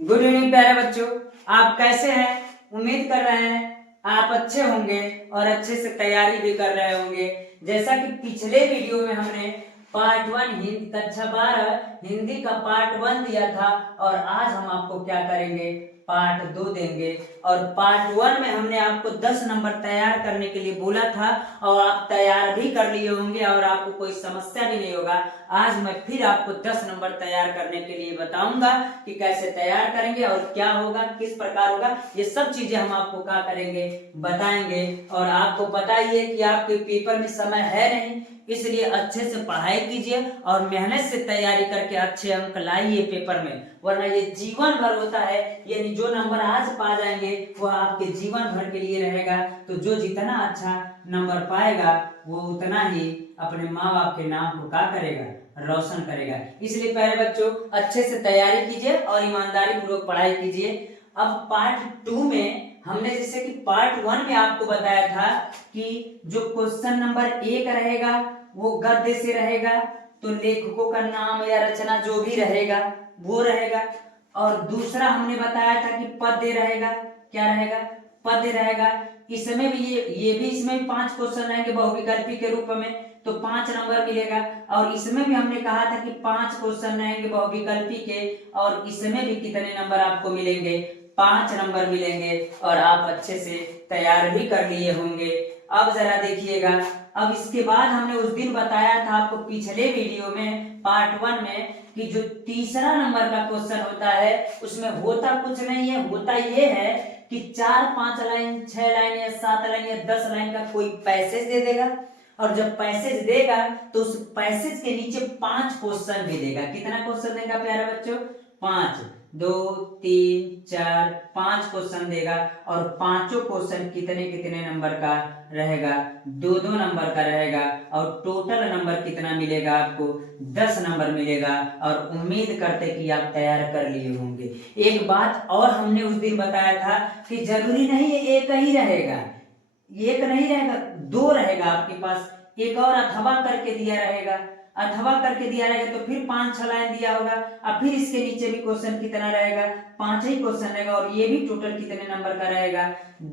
Good evening प्यारे बच्चों। आप कैसे हैं? उम्मीद कर रहे हैं आप अच्छे होंगे और अच्छे से तैयारी भी कर रहे होंगे। जैसा कि पिछले वीडियो में हमने पार्ट 1 हिंदी कक्षा 12 हिंदी का पार्ट 1 दिया था और आज हम आपको क्या करेंगे, पार्ट 2 देंगे। और पार्ट 1 में हमने आपको 10 नंबर तैयार करने के लिए बोला था और आप तैयार भी कर लिए होंगे और आपको कोई समस्या भी नहीं होगा। आज मैं फिर आपको 10 नंबर तैयार करने के लिए बताऊंगा कि कैसे तैयार करेंगे और क्या होगा, किस प्रकार होगा, ये सब चीजें हम आपको क्या करेंगे, बताएंगे। और आपको पता ही है कि आपके पेपर में समय है नहीं, इसलिए अच्छे से पढ़ाई कीजिए और मेहनत से तैयारी करके अच्छे अंक लाइए पेपर में, वरना ये जीवन भर होता है। यानी जो नंबर आज पा जाएंगे वो आपके जीवन भर के लिए रहेगा। तो जो जितना अच्छा नंबर पाएगा वो उतना ही अपने माँ बाप के नाम को क्या करेगा, रोशन करेगा। इसलिए प्यारे बच्चों अच्छे से तैयारी कीजिए और ईमानदारी पूर्वक पढ़ाई कीजिए। अब पार्ट 2 में हमने जैसे कि पार्ट 1 में आपको बताया था कि जो क्वेश्चन नंबर 1 रहेगा वो गद्य से रहेगा, तो लेखकों का नाम या रचना जो भी रहेगा वो रहेगा। और दूसरा हमने बताया था कि पद्य रहेगा। क्या रहेगा? पद्य रहेगा। इसमें भी ये भी इसमें 5 क्वेश्चन रहेंगे बहुविकल्पी के रूप में, तो 5 नंबर मिलेगा। और इसमें भी हमने कहा था कि 5 क्वेश्चन रहेंगे बहुविकल्पी के और इसमें भी कितने नंबर आपको मिलेंगे, 5 नंबर मिलेंगे और आप अच्छे से तैयार भी कर लिए होंगे। अब जरा देखिएगा, अब इसके बाद हमने उस दिन बताया था आपको पिछले वीडियो में पार्ट 1 में कि जो तीसरा नंबर का क्वेश्चन होता है उसमें होता कुछ नहीं है, होता ये है कि 4-5 लाइन, 6 लाइन या 7 लाइन या 10 लाइन का कोई पैसेज दे देगा और जब पैसेज देगा तो उस पैसेज के नीचे 5 क्वेश्चन भी देगा। कितना क्वेश्चन देगा प्यारे बच्चों? 5, 2, 3, 4, 5 क्वेश्चन देगा। और पांचों क्वेश्चन कितने कितने नंबर का रहेगा? 2-2 नंबर का रहेगा। और टोटल नंबर कितना मिलेगा आपको? 10 नंबर मिलेगा। और उम्मीद करते कि आप तैयार कर लिए होंगे। एक बात और हमने उस दिन बताया था कि जरूरी नहीं है एक ही रहेगा, एक नहीं रहेगा, 2 रहेगा आपके पास। एक और अथवा करके दिया रहेगा, अथवा करके दिया रहेगा तो फिर 5-6 लाइन दिया होगा। अब फिर इसके नीचे भी क्वेश्चन कितना रहेगा? 5 ही क्वेश्चन रहेगा और ये भी टोटल कितने नंबर का रहेगा?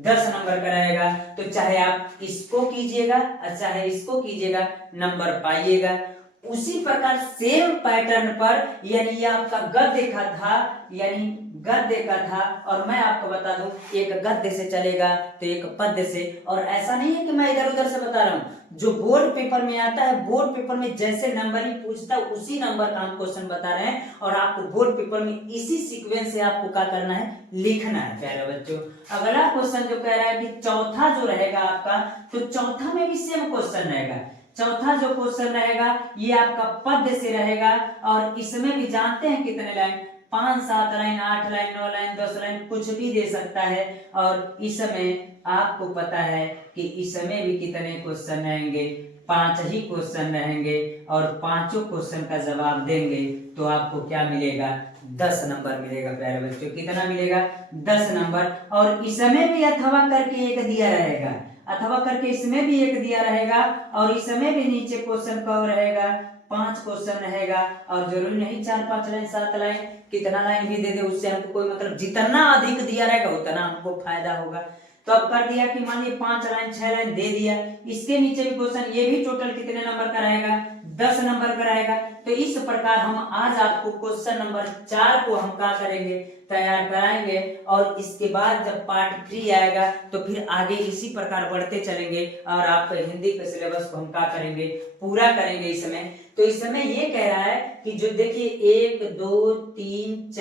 10 नंबर का रहेगा। तो चाहे आप इसको कीजिएगा और चाहे इसको कीजिएगा, नंबर पाइएगा। उसी प्रकार सेम पैटर्न पर, यानी ये आपका गद्य का था, यानी गद्य का था। और मैं आपको बता दूं, एक गद्य से चलेगा तो एक पद्य से। और ऐसा नहीं है कि मैं इधर उधर से बता रहा हूं, जो बोर्ड पेपर में आता है, बोर्ड पेपर में जैसे नंबरिंग पूछता है उसी नंबर का हम क्वेश्चन बता रहे हैं और आपको बोर्ड पेपर में इसी सीक्वेंस से आपको क्या करना है, लिखना है प्यारे बच्चों। अगला क्वेश्चन जो कह रहा है कि चौथा जो रहेगा आपका, तो चौथा में भी सेम क्वेश्चन रहेगा। चौथा जो क्वेश्चन रहेगा ये आपका पद्य से रहेगा और इसमें भी जानते हैं कितने line, 5-7 line, 8 line, 9 line, 10 line, कुछ भी दे सकता है। और इसमें आपको पता है कि इसमें भी कितने क्वेश्चन रहेंगे, 5 ही क्वेश्चन रहेंगे और पांचों क्वेश्चन का जवाब देंगे तो आपको क्या मिलेगा? 10 नंबर मिलेगा प्यारे बच्चों। कितना मिलेगा? 10 नंबर। और इसमें भी अथवा करके एक दिया रहेगा, अथवा करके इसमें भी एक दिया रहेगा और इसमें भी नीचे क्वेश्चन कब रहेगा? 5 क्वेश्चन रहेगा। और जरूरी नहीं 4-5 लाइन, 7 लाइन, कितना लाइन भी दे दे उससे हमको कोई मतलब, जितना अधिक दिया रहेगा उतना हमको फायदा होगा। तो अब कर दिया कि मान लीजिए 5 लाइन, 6 लाइन दे दिया, इसके नीचे भी क्वेश्चन, ये भी टोटल कितने नंबर का रहेगा? 10 नंबर का रहेगा। तो इस प्रकार हम आज आपको क्वेश्चन नंबर 4 को हम क्या करेंगे, तैयार कराएंगे। और इसके बाद जब पार्ट 3 आएगा तो फिर आगे इसी प्रकार बढ़ते चलेंगे और आप हिंदी के सिलेबस को हम क्या करेंगे, पूरा करेंगे इस समय। तो इस समय ये कह रहा है कि जो देखिए 1, 2, 3,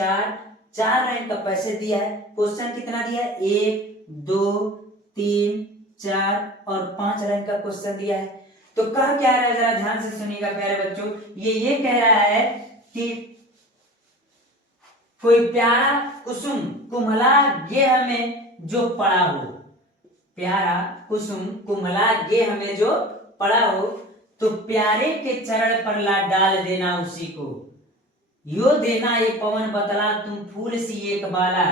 4 लाइन का पैसेज दिया है। क्वेश्चन कितना दिया है? 1, 2, 3, 4 और 5 लाइन का क्वेश्चन दिया है। तो कह क्या रहा है, जरा ध्यान से सुनिएगा प्यारे बच्चों। ये कह रहा है कि कोई प्यारा कुसुम कुमला गेह में जो पड़ा हो, प्यारा कुसुम कुमला गेह में जो पड़ा हो, तो प्यारे के चरण पर ला डाल देना उसी को। यो देना ये पवन बतला तुम फूल सी एक बाला,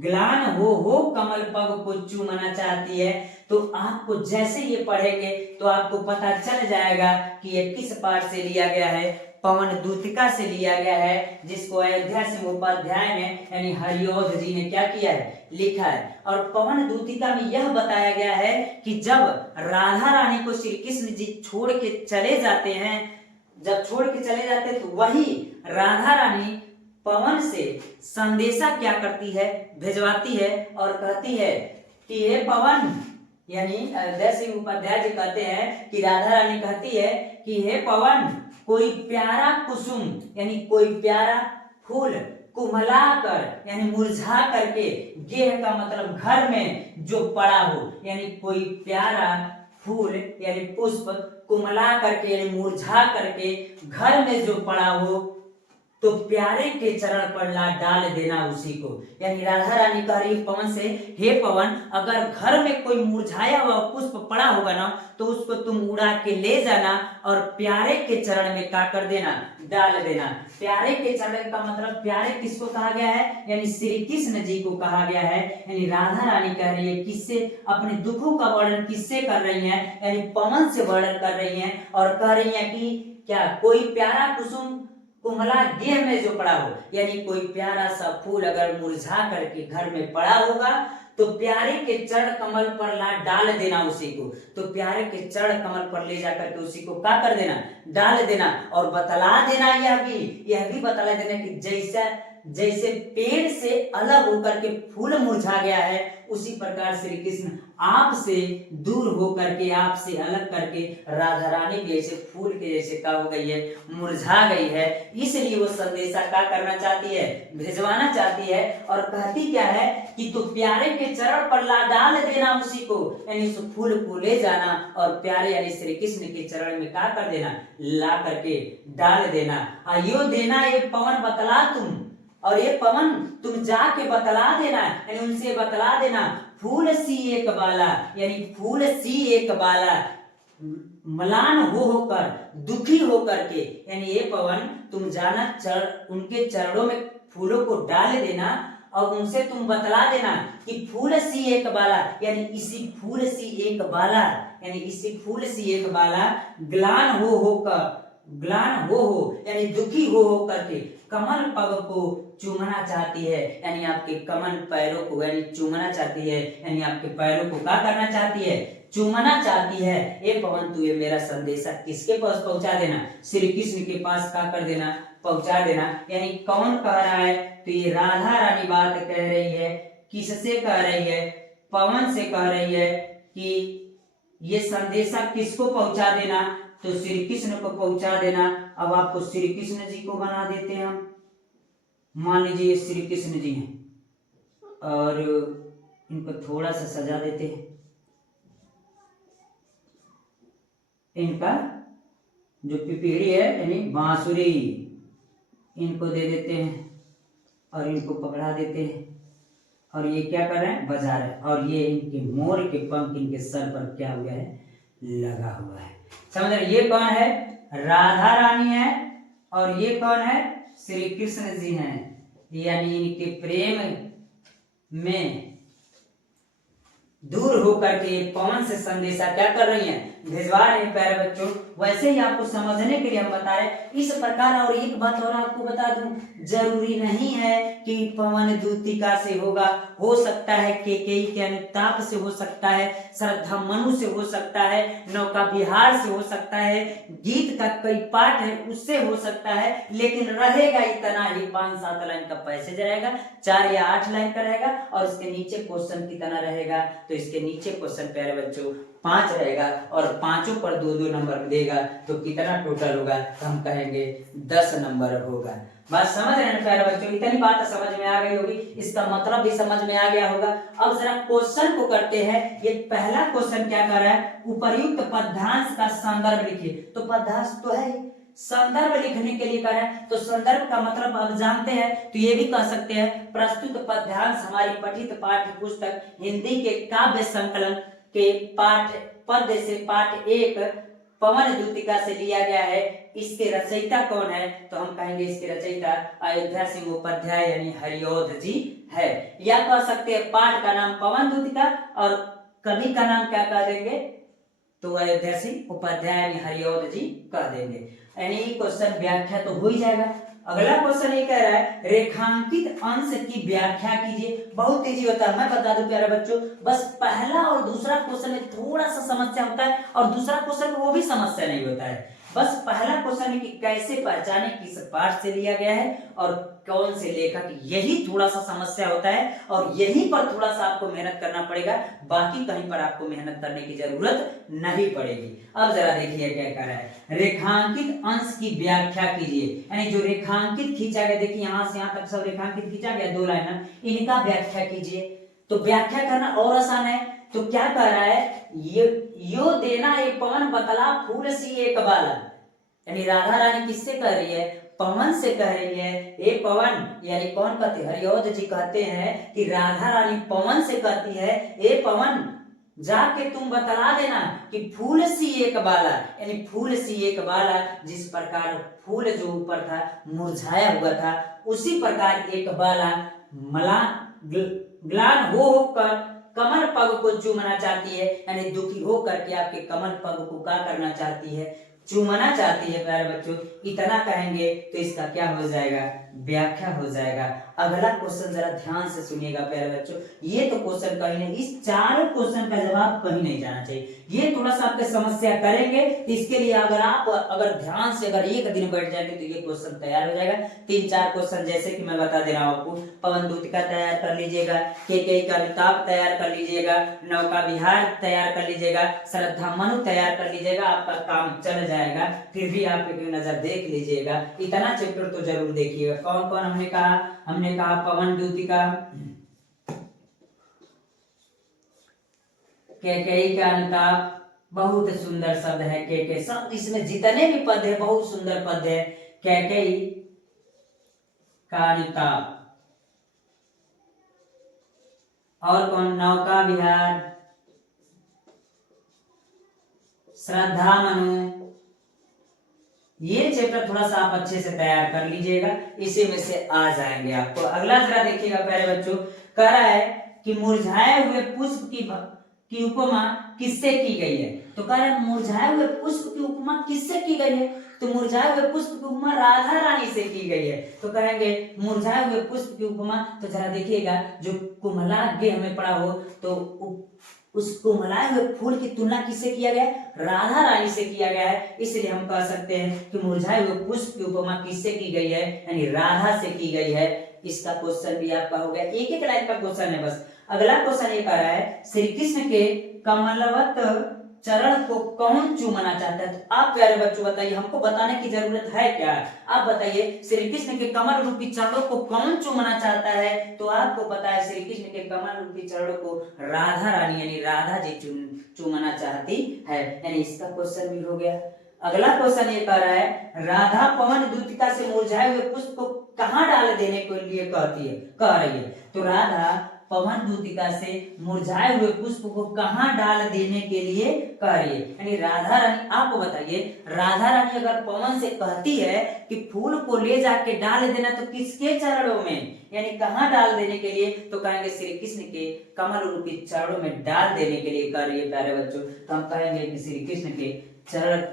ग्लान हो कमल पग को चूमना चाहती है। तो आपको जैसे ये पढ़ेंगे तो आपको पता चल जाएगा कि ये किस पाठ से लिया गया है। पवन दूतिका से लिया गया है, जिसको अयोध्या सिंह उपाध्याय ने यानी हरिऔध जी ने क्या किया है, लिखा है। और पवन दूतिका में यह बताया गया है कि जब राधा रानी को श्री कृष्ण जी छोड़ के चले जाते हैं, जब छोड़ के चले जाते हैं तो वही राधा रानी पवन से संदेशा क्या करती है, भिजवाती है और कहती है कि हे पवन, यानी अयोध्या सिंह उपाध्याय जी कहते हैं कि राधा रानी कहती है कि हे पवन, कोई प्यारा कुसुम यानी कोई प्यारा फूल कुमला कर यानी मुरझा करके, गेह का मतलब घर में जो पड़ा हो, यानी कोई प्यारा फूल यानी पुष्प कुमला करके यानी मुरझा करके घर में जो पड़ा हो, तो प्यारे के चरण पर ला डाल देना उसी को। यानी राधा रानी कह रही पवन से, हे पवन, अगर घर में कोई मुरझाया हुआ पुष्प पड़ा होगा ना, तो उसको तुम उड़ा के ले जाना और प्यारे के चरण में क्या कर देना, डाल देना। प्यारे के चरण का मतलब प्यारे किसको कहा गया है, यानी श्री कृष्ण जी को कहा गया है। यानी राधा रानी कह रही है किससे, अपने दुखों का वर्णन किससे कर रही है, यानी पवन से वर्णन कर रही है और कह रही है कि क्या कोई प्यारा कुसुम कुमला गेह में जो पड़ा हो, यानी कोई प्यारा सा फूल अगर मुरझा करके घर में पड़ा होगा, तो प्यारे के चरण कमल पर ला डाल देना उसी को। तो प्यारे के चरण कमल पर ले जाकर के उसी को क्या कर देना, डाल देना। और बतला देना, यह भी बतला देना कि जैसे पेड़ से अलग होकर के फूल मुरझा गया है, उसी प्रकार श्री कृष्ण आपसे दूर होकर के, आपसे अलग करके राधा रानी भी ऐसे फूल के जैसे क्या हो गई है, मुरझा गई है। इसलिए वो संदेशा क्या करना चाहती है, भिजवाना चाहती है। और कहती क्या है कि तू प्यारे के चरण पर ला डाल देना उसी को, यानी उस फूल को ले जाना और प्यारे यानी श्री कृष्ण के चरण में क्या कर देना, ला करके डाल देना। आयो देना ये पवन बतला तुम, और ये पवन तुम जाके बतला देना, यानी उनसे बतला देना, फूल सी एक बाला, यानी फूल सी एक बाला मलान हो होकर, दुखी होकर के, यानी ये पवन तुम जाना उनके चरणों में फूलों को डाल देना और उनसे तुम बतला देना कि फूल सी एक बाला, यानी इसी फूल सी एक बाला, यानी इसी फूल सी एक बाला ग्लान हो यानी दुखी हो करके कमल पग को चूमना चाहती है, यानी आपके कमल पैरों को यानी चूमना चाहती है, यानी आपके पैरों को क्या करना चाहती है, चूमना चाहती है। ये पवन तू ये मेरा संदेशा किसके पास पहुंचा देना, श्री कृष्ण के पास क्या कर देना, पहुंचा देना। यानी कौन कह रहा है, तो ये राधा रानी बात कह रही है। किससे कह रही है, पवन से कह रही है कि ये संदेशा किसको पहुंचा देना, तो श्री कृष्ण को पहुंचा देना। अब आपको श्री कृष्ण जी को बना देते हैं हम, मान लीजिए श्री कृष्ण जी हैं और इनको थोड़ा सा सजा देते हैं। इनका जो पिपीड़ी है यानी बांसुरी, इनको दे देते हैं और इनको पकड़ा देते हैं और ये क्या कर रहे हैं, बजा रहे हैं। और ये इनके मोर के पंख इनके सर पर क्या हुआ है, लगा हुआ है। समझ रहे, ये कौन है, राधा रानी है और ये कौन है, श्री कृष्ण जी हैं। यानी इनके प्रेम में दूर होकर के पवन से संदेशा क्या कर रही हैं, भिजवा रहे हैं प्यारे बच्चों। वैसे ही आपको समझने के लिए हम बता रहे इस प्रकार। और एक बात और आपको बता दूं, जरूरी नहीं है कि पवन दूतिका से होगा, हो सकता है केकेई के अनुताप से हो सकता है, श्रद्धा मनु से हो सकता है, नौका विहार से हो सकता है, गीत का कई पाठ है उससे हो सकता है, लेकिन रहेगा इतना ही 5-7 लाइन का पैसेज रहेगा, 4 या 8 लाइन का रहेगा और इसके नीचे क्वेश्चन कितना रहेगा, तो इसके नीचे क्वेश्चन प्यारे बच्चों 5 रहेगा और पांचों पर 2-2 नंबर देगा, तो कितना टोटल होगा, तो हम कहेंगे 10 नंबर होगा। बात समझ रहे हैं प्यारे बच्चों, इतनी बात समझ में आ गई होगी, इसका मतलब भी समझ में आ गया होगा। अब जरा क्वेश्चन को करते हैं। ये पहला क्वेश्चन क्या कर रहा है, उपर्युक्त पद्यांश का संदर्भ लिखिए। तो पद्यांश तो है, संदर्भ लिखने के लिए कर रहा है, तो संदर्भ का मतलब आप जानते हैं, तो ये भी कह सकते हैं प्रस्तुत पद्यांश हमारी पठित पाठ्य पुस्तक हिंदी के काव्य संकलन के पाठ पद्य से पाठ 1 पवन दूतिका से लिया गया है। इसके रचयिता कौन है, तो हम कहेंगे इसके रचयिता अयोध्या सिंह उपाध्याय यानी हरिऔध जी है। या कह सकते हैं पाठ का नाम पवन दूतिका और कवि का नाम क्या कह देंगे, तो अयोध्या सिंह उपाध्याय यानी हरिऔध जी कह देंगे। यानी क्वेश्चन व्याख्या तो हो ही जाएगा। अगला क्वेश्चन ये कह रहा है रेखांकित अंश की व्याख्या कीजिए। बहुत इजी होता है, मैं बता दूं प्यारे बच्चों, बस पहला और दूसरा क्वेश्चन में थोड़ा सा समस्या होता है और दूसरा क्वेश्चन में वो भी समस्या नहीं होता है। बस पहला क्वेश्चन है कि कैसे पहचाने किस पाठ से लिया गया है और कौन से लेखक, यही थोड़ा सा समस्या होता है और यहीं पर थोड़ा सा आपको मेहनत करना पड़ेगा, बाकी कहीं पर आपको मेहनत करने की जरूरत नहीं पड़ेगी। अब जरा देखिए क्या कह रहा है, रेखांकित अंश की व्याख्या कीजिए। यानी जो रेखांकित खींचा गया, देखिए यहां से यहां तक सब रेखांकित खींचा गया, 2 लाइन, इनका व्याख्या कीजिए। तो व्याख्या करना और आसान है। तो क्या कह रहा है, यो देना एक पवन बतला फूल सी एक बाला। यानी राधा रानी किससे कह रही है, पवन से कह रही है। ए पवन, यानी कौन कहते हैं, हरिऔध जी कहते हैं कि राधा रानी पवन से कहती है, ए पवन जाके तुम बतला देना कि फूल सी एक बाला, यानी फूल सी एक बाला, जिस प्रकार फूल जो ऊपर था मुरझाया हुआ था, उसी प्रकार एक बाला मला ग्लान होकर कमल पग को चूमना चाहती है। यानी दुखी हो करके आपके कमल पग को क्या करना चाहती है, चूमना चाहती है। प्यारे बच्चों इतना कहेंगे तो इसका क्या हो जाएगा, व्याख्या हो जाएगा। अगला क्वेश्चन जरा ध्यान से सुनिएगा प्यारे बच्चों, ये तो क्वेश्चन कहीं नहीं, इस चारों क्वेश्चन का जवाब कहीं नहीं जाना चाहिए। ये थोड़ा सा आपके समस्या करेंगे तो इसके लिए अगर आप ध्यान से अगर एक दिन बैठ जाएंगे तो ये क्वेश्चन तैयार हो जाएगा। 3-4 क्वेश्चन जैसे कि मैं बता दे रहा हूँ आपको, पवन दूत का तैयार कर लीजिएगा, केकई का किताब तैयार कर लीजिएगा, नौका विहार तैयार कर लीजिएगा, श्रद्धा मनु तैयार कर लीजिएगा, आपका काम चल जाएगा। फिर भी आप एक नजर देख लीजिएगा, इतना चैप्टर तो जरूर देखिएगा। कौन कौन हमने कहा पवन दूतिका, कैकेयी का अनुताप, बहुत सुंदर शब्द है कैके, सब इसमें जितने भी पद है बहुत सुंदर पद है। कैकेयी का अनुताप, और कौन, नौका विहार, श्रद्धा मनु, ये चैप्टर थोड़ा सा आप अच्छे से तैयार कर लीजिएगा, इसी में से आ जाएंगे आपको। अगला जरा देखिएगा प्यारे बच्चों, कह रहा है कि मुरझाए हुए पुष्प की उपमा किससे की गई है। तो कह रहा है मुरझाए हुए पुष्प की उपमा किससे की गई है, तो मुरझाए हुए पुष्प की उपमा राधा रानी से की गई है। तो कहेंगे मुरझाए हुए पुष्प की उपमा, तो जरा देखिएगा जो कुमलाग्नि हमें पढ़ा हो, तो उस कुमलाए हुए फूल की तुलना किससे किया गया, राधा रानी से किया गया है। इसलिए हम कह सकते हैं कि मुरझाए हुए पुष्प की उपमा किससे की गई है, यानी राधा से की गई है। इसका क्वेश्चन भी आपका हो गया, एक एक लाइन का क्वेश्चन है बस। अगला क्वेश्चन ये कह रहा है श्री कृष्ण के कमलवत चरण को कौन चूमना चाहता है। तो आप प्यारे बच्चों बताइए, हमको बताने की जरूरत है क्या, आप बताइए श्री कृष्ण के कमल रूपी चरणों को कौन चूमना चाहता है। तो आपको पता है श्री कृष्ण के कमल रूपी चरणों को राधा रानी यानी राधा जी चूमना चाहती है, यानी इसका क्वेश्चन भी हो गया। अगला क्वेश्चन ये कह रहा है राधा पवन दूतिका से मुरझाए हुए पुष्प को कहाँ डाल देने के लिए कह रही है। तो राधा पवन दूतिका से मुरझाए हुए पुष्प को कहाँ डाल देने के लिए कह रही है, यानी राधा रानी। आपको बताइए राधा रानी अगर पवन से कहती है कि फूल को ले जाके डाल देना, तो किसके चरणों में, यानी कहाँ डाल देने के लिए, तो कहेंगे श्री कृष्ण के कमल रूपी चरणों में डाल देने के लिए कह रही है प्यारे बच्चों। तो हम कहेंगे कि श्री कृष्ण के चरण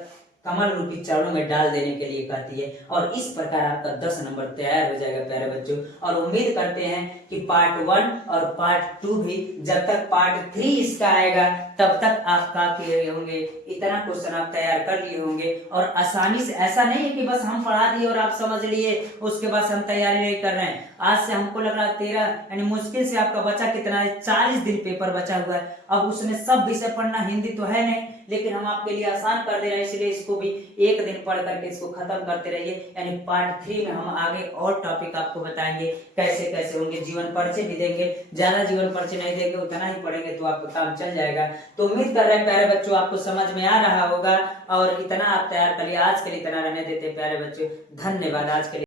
कमल रूपी चरणों में डाल देने के लिए कहती है। और इस प्रकार आपका 10 नंबर तैयार हो जाएगा प्यारे बच्चों। और उम्मीद करते हैं कि पार्ट 1 और पार्ट 2 भी, जब तक पार्ट 3 इसका आएगा तब तक आप क्या किए होंगे, इतना क्वेश्चन आप तैयार कर लिए होंगे। और आसानी से, ऐसा नहीं है कि बस हम पढ़ा दिए और आप समझ लिए उसके बाद हम तैयारी नहीं कर रहे हैं। आज से हमको लग रहा है 13 यानी मुश्किल से आपका बचा कितना है, 40 दिन पेपर बचा हुआ है। अब उसमें सब विषय पढ़ना, हिंदी तो है नहीं, लेकिन हम आपके लिए आसान कर दे रहे हैं, इसलिए इसको भी एक दिन पढ़ करके इसको खत्म करते रहिए। यानी पार्ट 3 में हम आगे और टॉपिक आपको बताएंगे कैसे कैसे होंगे। जीवन परिचय भी देंगे, ज्यादा जीवन परिचय नहीं देंगे, उतना ही पढ़ेंगे तो आपका काम चल जाएगा। तो उम्मीद कर रहे हैं प्यारे बच्चों आपको समझ में आ रहा होगा और इतना आप तैयार करिए। आज के लिए इतना रहने देते प्यारे बच्चों, धन्यवाद आज के लिए।